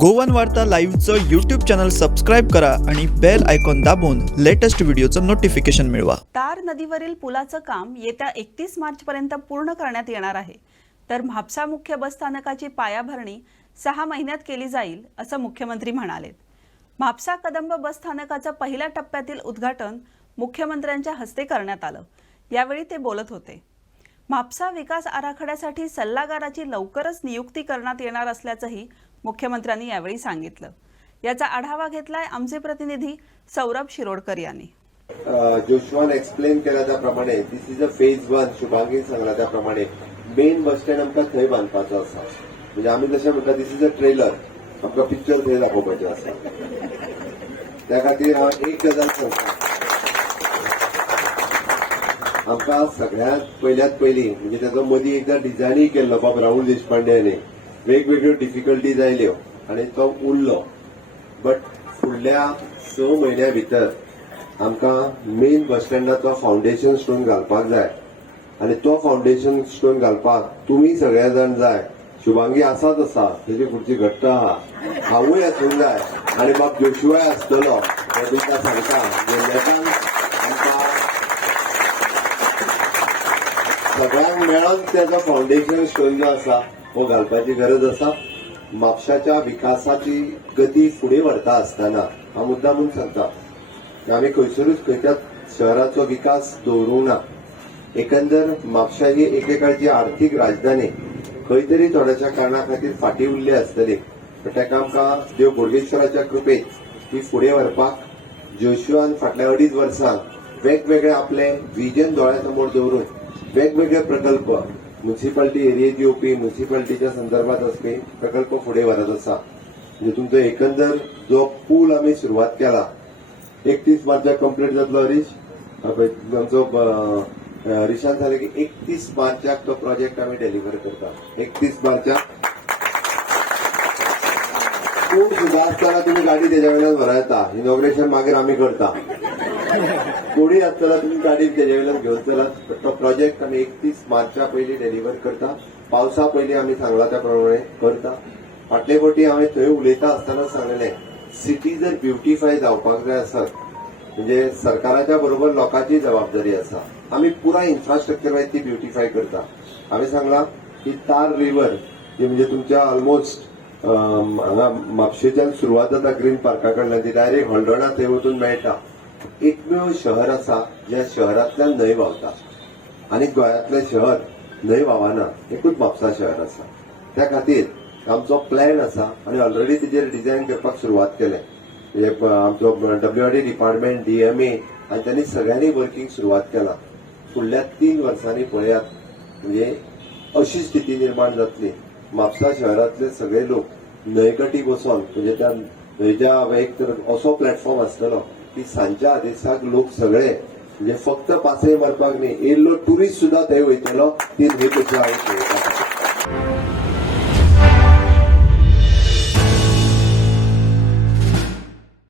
Goan वार्ता लाईव्हचं YouTube channel subscribe करा आणि बेल आयकॉन दाबून लेटेस्ट व्हिडिओचं नोटिफिकेशन मिळवा। तार नदीवरील पुलाचं काम येत्या 31 मार्चपर्यंत पूर्ण करण्यात येणार आहे, तर म्हापसा मुख्य बस स्थानकाची पायाभरणी 6 महिन्यात केली जाईल असं मुख्यमंत्री म्हणाले। म्हापसा कदंब बस स्थानकाचं पहिल्या टप्प्यातील उद्घाटन मुख्यमंत्र्यांच्या हस्ते करण्यात आलं। यावेळी ते बोलत होते। म्हापसा विकास आराखड्यासाठी सल्लागाराची लवकरच नियुक्ती करण्यात येणार असल्याचंही मुख्यमंत्र्यांनी यावेळी सांगितलं। याचा आढावा घेतलाय आमचे प्रतिनिधी सौरभ शिरोडकर यांनी। जोशवान एक्सप्लेन केला त्याप्रमाणे दिस इज अ फेज 1 शुभांगीन सांगला त्याप्रमाणे मेन बस स्टँड आमकां थंय बांदपाचो आसा। म्हणजे आमी जशें म्हणटा दिस इज अ ट्रेलर, आमकां पिक्चर थंय दाखोवपाचें आसा। त्या खातीर हांव एक गजाल सांगता, आमकां सगळ्यात पयली म्हणजे ताचो मदीं एकदां डिझायनय केल्लो बाब राहुल देशपांडे हांणी। वेगवेगळ्यो डिफिकल्टीज आयल्यो आनी तो उरलो, बट फुडल्या 6 म्हयन्या भितर आमकां मेन बस स्टँडाचो फावंडेशन स्टोन घालपाक जाय आनी तो फावंडेशन स्टोन घालपाक तुमी सगळे जाण जाय। शुभांगी आसाच आसा, तेजी फुडची घट्ट आहा, हांवूय आसूंक जाय आनी बाब जोशुआय आसतलो। हें तुमकां सांगता जेन्नाच्यान आमकां सगळ्यांक मेळोन तेजो फावंडेशन स्टोन जो आसा हो घालपाची गरज आसा। म्हापशाच्या विकासाची गती फुडें व्हरता आसतना हांव मुद्दामून सांगता की आमी खंयसरूच खंयच्याच शहराचो विकास दवरूंक ना। एकंदर म्हापशा ही एकेकाळची आर्थीक राजधानी खंय तरी थोड्याशा कारणां खातीर फाटीं उरली आसतली, पण ताका आमकां देव बोडगेश्वराच्या कृपेन ती फुडें व्हरपाक जोशुआन फाटल्या 2.5 वर्सां वेगवेगळे आपले विजन दोळ्या समोर दवरून वेगवेगळे प्रकल्प म्युनिसिपालिटी एरियेत येवपी म्युनिसिपालिटीच्या संदर्भात असपी प्रकल्प फुडें व्हरत आसा। म्हणजे तुमचो एकंदर जो पूल आमी सुरवात केला 31 मार्चाक कंप्लीट जातलो। आमचो रिशान सांगलें की 31 मार्चाक तो प्रोजेक्ट आमी डेलिव्हर करता। 31 मार्चाक पूल सुद्दां आसतना तुमी गाडी तेज्या वयल्यान व्हरा येता। इनॉग्रेशन मागीर आमी करता, कोणी आसतना तुमी गाडी तेज्या वयल्यान घेवन चलात। तो प्रोजेक्ट आमी 31 मार्चा पयलीं डेलिव्हर करता। पावसा पयलीं आमी सांगला त्या प्रमाणे करता। फाटले फावटी हांवें थंय उलयता आसतना सांगलेलें, सिटी जर ब्युटिफाय जावपाक जाय आसत म्हणजे सरकाराच्या बरोबर लोकांची जबाबदारी आसा। आमी पुराय इन्फ्रास्ट्रक्चर वायज ती ब्युटिफाय करता। हांवें सांगलां की तार रिव्हर जी म्हणजे तुमच्या ऑलमोस्ट हांगा म्हापशेच्यान सुरवात जाता ग्रीन पार्का कडल्यान ती डायरेक्ट हॉल्डोणा थंय वचून मेळटा। एकमेव शहर आसा ज्या शहरांतल्यान न्हंय व्हांवता आनी गोंयांतलें शहर न्हंय व्हांवना, एकूच म्हापसा शहर आसा। त्या खातीर आमचो प्लॅन आसा आनी ऑलरेडी तेजेर डिझायन करपाक सुरवात केलें। म्हणजे आमचो WRD डिपार्टमेंट, DMA आनी त्यांनी सगळ्यांनी वर्किंग सुरवात केला। फुडल्या 3 वर्सांनी पळयात म्हणजे अशी स्थिती निर्माण जातली, म्हापसा शहरांतले सगळे लोक न्हंयकटी बसून म्हणजे त्या न्हंयच्या एक तर असो प्लॅटफॉर्म आसतलो की सांजच्या आदेसाक लोक सगळे म्हणजे फक्त पासय मारपाक न्ही, येयल्लो टुरिस्ट सुद्दां थंय वयतलो ती न्हंय कशी हांव